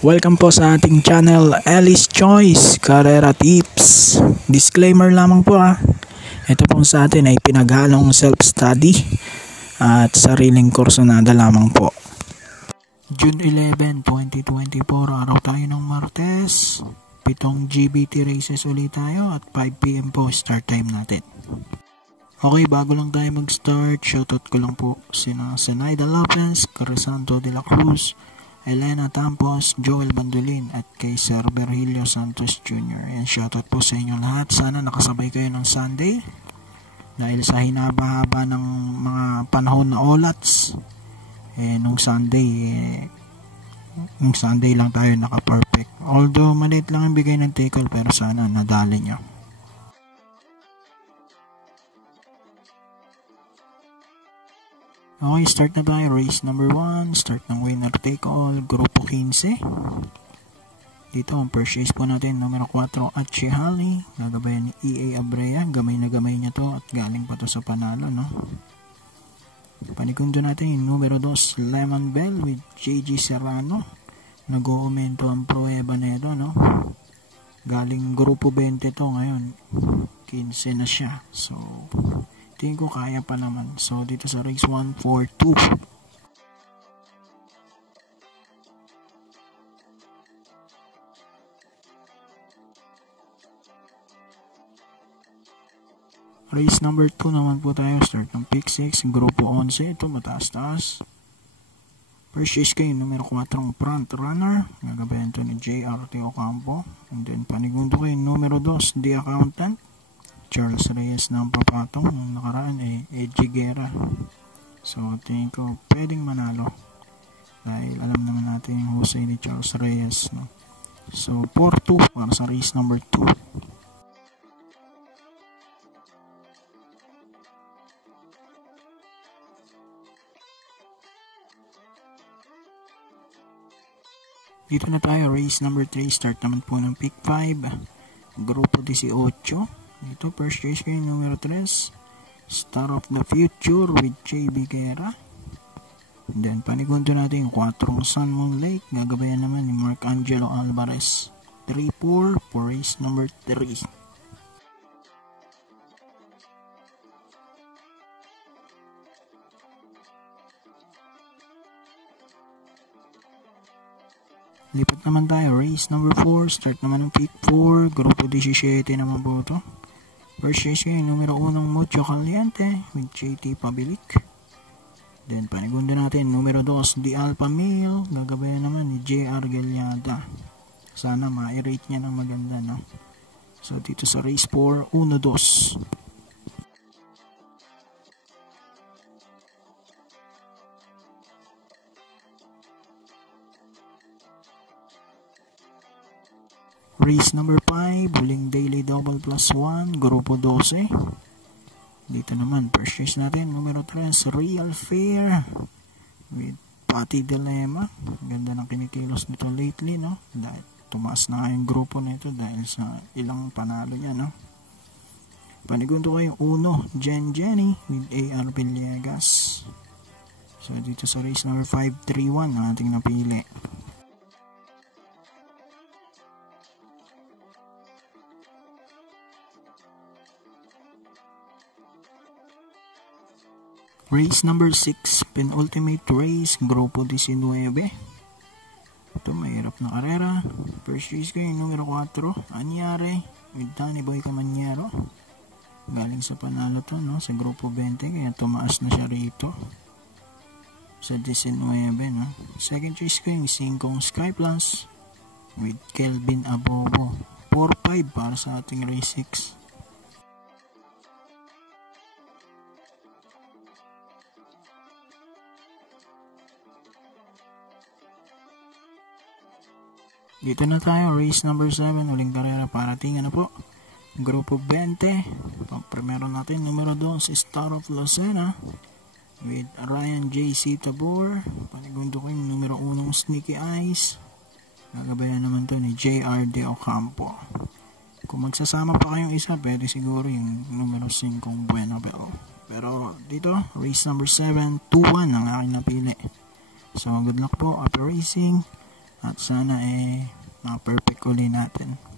Welcome po sa ating channel, Alice Choice Carrera Tips. Disclaimer lamang po Ito po sa atin ay pinaghalong self-study at sariling kursunada lamang po. June 11, 2024, araw tayo ng Martes. 7 GBT races ulit tayo at 5 PM po start time natin. Okay, bago lang tayo mag-start, shoutout ko lang po sina Zenaida Lopez, Crisanto de la Cruz, Elena Tampos, Joel Bandolin at kay Sir Virgilio Santos Jr. Yan, shoutout po sa inyo lahat. Sana nakasabay kayo ng Sunday dahil sa hinaba-haba ng mga panahon na olats nung Sunday lang tayo naka-perfect. Although maliit lang ang bigay ng take-all, pero sana nadali nyo. Okay, start na tayo. Race number 1. Start ng winner take all. Grupo 15. Dito, ang purchase po natin, numero 4, Achihali. Gagabayan ni EA Abrea. Gamay na gamay niya to at galing pa to sa panalo, no? Panikundo natin yung numero 2, Lemon Bell with JG Serrano. Nag-uumento ang prueba na ito, no? Galing grupo 20 to ngayon. 15 na siya. So, tingin ko kaya pa naman. So, dito sa race 1, 4, 2. Race number 2 naman po tayo. Start ng pick 6. Grupo 11. Ito, mataas-taas. Purchase kayo, numero 4, front runner. Gagabayan ito ni JRT Ocampo. And then, panigundo kayo, numero 2, The Accountant. Charles Reyes ng papatong. Nung nakaraan ay Edgy Guerra. So, tingin ko pwedeng manalo. Dahil alam naman natin yung husay ni Charles Reyes. No? So, 4-2 para sa race number 2. Dito na tayo, race number 3. Start naman po ng pick 5. Grupo 18. Ito, first race kayo, numero 3, Star of the Future with JB Guerra. And then, panigundo natin yung 4, Sun Moon Lake. Gagabayan naman ni Mark Angelo Alvarez. 3-4 for race number 3. Lipat naman tayo, race number 4. Start naman ng pick 4. Grupo 17 naman po ito. First race kayo, numero 1, Mucho Caliente with JT Pabilik. Then, panigundo natin, numero 2, The Alpha Male. Gagabayan naman ni JR Galiada. Sana ma-rate niya ng maganda, no? So, dito sa race 4, 1-2. Race number 5, huling daily double plus 1, grupo 12. Dito naman, purchase natin, numero 3, Real Fair with Patty Dilemma. Ganda ng kinikilos nito lately, no? Dahil tumaas na yung grupo nito dahil sa ilang panalo niya, no? Panigundo kayo, 1, Jenny with AR Villegas. So, dito sa race number 5, 3-1 ang ating napili. Race number 6, penultimate race, grupo 19. Ito, mahirap na karera. First race kayo, numero 4, Anyare, with Danny Boy Camaniero. Galing sa panalo to, no? Sa grupo 20, kaya tumaas na siya rito. Sa 19, no? Second race kayo, 5 Sky Plus, with Kelvin Abobo. 4-5 para sa ating race 6. Dito na tayo, race number 7, uling karera para tingnan na po. Grupo 20, primero natin, numero 2, Star of Lucena with Ryan J.C. Tabor. Panigundo ko yung numero 1, Sneaky Eyes. Gagabayan naman to ni JR.D. Ocampo. Kung magsasama pa kayong isa, pwede siguro yung numero 5, Buenabel. Pero dito, race number 7, 2-1 ang aking napili. So, good luck po, happy racing. At sana mga perfect uli natin.